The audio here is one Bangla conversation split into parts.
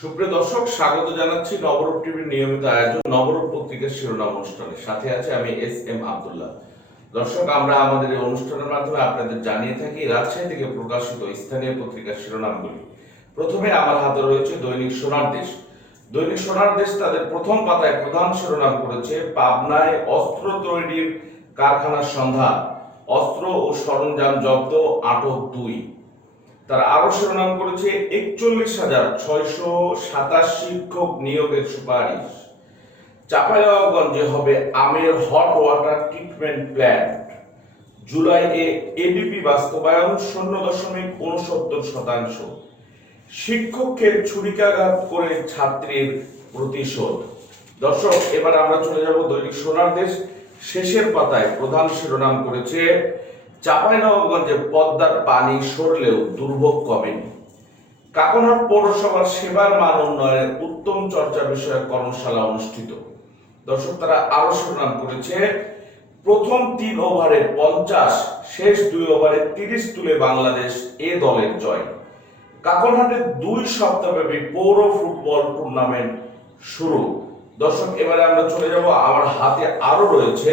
সুপ্রিয় দর্শক, স্বাগত জানাচ্ছি নবরূপ টিভির নিয়মিত আয়োজন, নবরূপ পত্রিকার শিরোনাম অনুষ্ঠানে। সাথে আছে আমি এস এম আব্দুল্লাহ। দর্শক, আমরা আমাদের এই অনুষ্ঠানের মাধ্যমে আপনাদের জানিয়ে থাকি, রাজশাহী থেকে প্রকাশিত স্থানীয় পত্রিকার শিরোনামগুলি। প্রথমে আমার হাতে রয়েছে দৈনিক সোনার দেশ। দৈনিক সোনার দেশ তাদের প্রথম পাতায় প্রধান শিরোনাম করেছে, পাবনায় অস্ত্র তৈরির কারখানার সন্ধান। অস্ত্র ও সরঞ্জাম জব্দ আটক দুই। তারা আরও শিরোনাম করেছে একচল্লিশ হাজার ছয়শো সাতাশ শিক্ষক নিয়োগের সুপারিশ। চাঁপাইনবাবগঞ্জে হবে আমের হট ওয়াটার ট্রিটমেন্ট প্ল্যান্ট জুলাইয়ে এডিপি বাস্তবায়ন শূন্য দশমিক উনসত্তর শতাংশ। শিক্ষককে ছুরিকাঘাত করে ছাত্রীর প্রতিশোধ। দর্শক, এবার আমরা চলে যাব দৈনিক সোনার দেশ। শেষের পাতায় প্রধান শিরোনাম করেছে চাঁপাইনবাবগঞ্জে পদ্মার পানি সরলেও দুর্ভোগ কমেনি। কাকনহাট পৌরসভার সেবার মান উন্নয়নের উত্তম চর্চা বিষয়ক কর্মশালা অনুষ্ঠিত। দর্শক, তারা আরও সুনাম করেছে, প্রথম তিন ওভারে পঞ্চাশ, শেষ দুই ওভারে তিরিশ তুলে বাংলাদেশ এ দলের জয়। কাকনহাটে দুই সপ্তাহব্যাপী পৌর ফুটবল টুর্নামেন্ট শুরু। দর্শক, এবারে আমরা চলে যাব, আমার হাতে আরও রয়েছে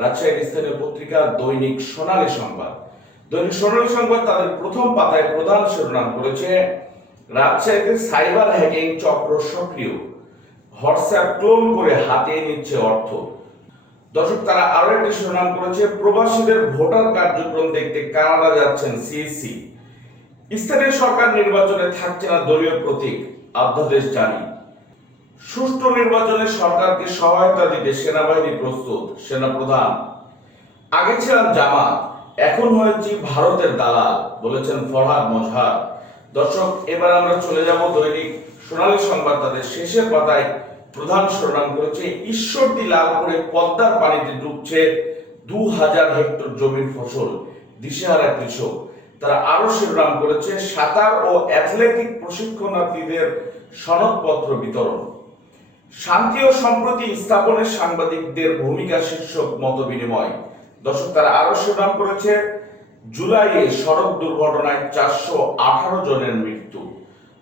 রাজশাহীর স্থানীয় পত্রিকা দৈনিক সোনালী সংবাদ। দৈনিক সোনালী সংবাদ তাদের প্রথম পাতায় প্রধান শিরোনাম করেছে, রাজশাহীতে সাইবার হ্যাকিং চক্র সক্রিয়। হোয়াটসঅ্যাপ ক্লোন করে হাতিয়ে নিচ্ছে অর্থ। দর্শক, তারা আরও একটি শিরোনাম করেছে, প্রবাসীদের ভোটার কার্যক্রম দেখতে কানাডা যাচ্ছেন সিএসি স্থানীয় সরকার নির্বাচনে থাকছে না দলীয় প্রতীক অধ্যাদেশ জারি সুষ্ঠু নির্বাচনে সরকারকে সহায়তা দিতে সেনাবাহিনী প্রস্তুত, সেনাপ্রধান। আগে ছিলাম জামাত, এখন হয়েছি ভারতের দালাল, বলেছেন ফরহাদ মজহার। দর্শক, এবার আমরা চলে যাব দৈনিক সোনালী সংবাদ। তাদের শেষের পাতায় প্রধান শিরোনাম করেছে, ঈশ্বরদী লাভ করে পদ্মার পানিতে ডুবছে দু হাজার হেক্টর জমির ফসল, দিশেহারা কৃষক। তারা আরও শিরোনাম করেছে, সাঁতার ও অ্যাথলেটিক প্রশিক্ষণার্থীদের সনদপত্র বিতরণ। শান্তি ও সম্প্রতি স্থাপনের সাংবাদিকদের ভূমিকা শীর্ষক মত বিনিময়। দর্শক, তারা আরও শিরোনাম করেছে, জুলাইয়ে সড়ক দুর্ঘটনায় চারশো আঠারো জনের মৃত্যু।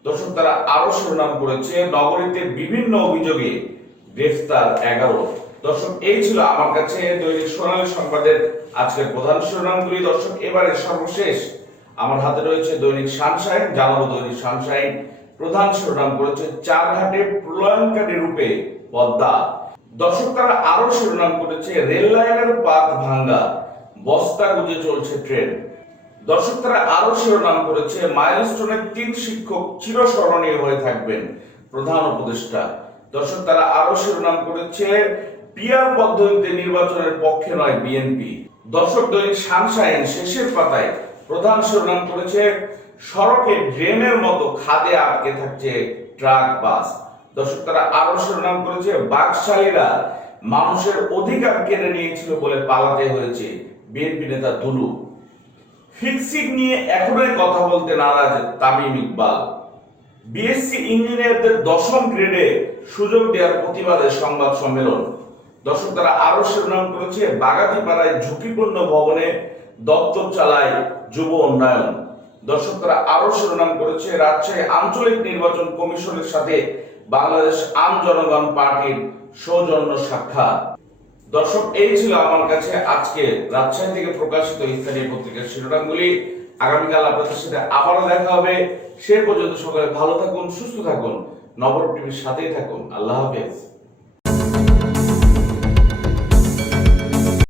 দর্শক, তারা আরও শিরোনাম করেছে, নগরীতে বিভিন্ন অভিযোগে গ্রেফতার এগারো। দর্শক, এই ছিল আমার কাছে দৈনিক সোনালী সংবাদের আজকের প্রধান শিরোনামগুলি। দর্শক এবারে সর্বশেষ আমার হাতে রয়েছে দৈনিক সানশাইন, জানাব দৈনিক সানশাইন। প্রধান শিরোনাম করেছে চার ঘাটে প্রলয়নকারী রূপে পদ্মা। দর্শক, তারা আরও শিরোনাম করেছে রেল লাইনের পাত ভাঙ্গা, বস্তা গুজে চলছে ট্রেন। দর্শক, তারা আরও শিরোনাম করেছে মাইলস্টোনের তিন শিক্ষক চিরস্মরণীয় হয়ে থাকবেন প্রধান উপদেষ্টা। দর্শক, তারা আরও শিরোনাম করেছে পিয়ার পদ্ধতিতে নির্বাচনের পক্ষে নয় বিএনপি। দর্শক, দৈনিক সানশাইন শেষের পাতায় প্রধান শিরোনাম করেছে সড়কে ড্রেনের মতো খাদে আটকে থাকছে ট্রাক, বাস। দর্শক, তারা আরও শিরোনাম করেছে, বাকশালীরা মানুষের অধিকার কেড়ে নিয়েছিল বলে পালাতে হয়েছে বিএনপি নেতা দুলু। ফিক্সিং নিয়ে এখনোই কথা বলতে নারাজ তামিম ইকবাল। বিএসসি ইঞ্জিনিয়ারদের দশম গ্রেডে সুযোগ দেওয়ার প্রতিবাদে সংবাদ সম্মেলন। দর্শক, তারা আরও শিরোনাম করেছে, বাগাতিপাড়ায় ঝুঁকিপূর্ণ ভবনে দপ্তর চালায় যুব উন্নয়ন। দর্শক তারা আরও শিরোনাম করেছে। রাজশাহী আঞ্চলিক নির্বাচন কমিশনের সাথে বাংলাদেশ আম জনগণ পার্টির সৌজন্য সাক্ষাৎ। দর্শক, এই ছিল আমার কাছে আজকে রাজশাহী থেকে প্রকাশিত স্থানীয় পত্রিকার শিরোনামগুলি। আগামীকাল আপনাদের সাথে আবারও দেখা হবে। সে পর্যন্ত সকালে ভালো থাকুন, সুস্থ থাকুন নবর টিভির সাথেই থাকুন। আল্লাহ হাফেজ।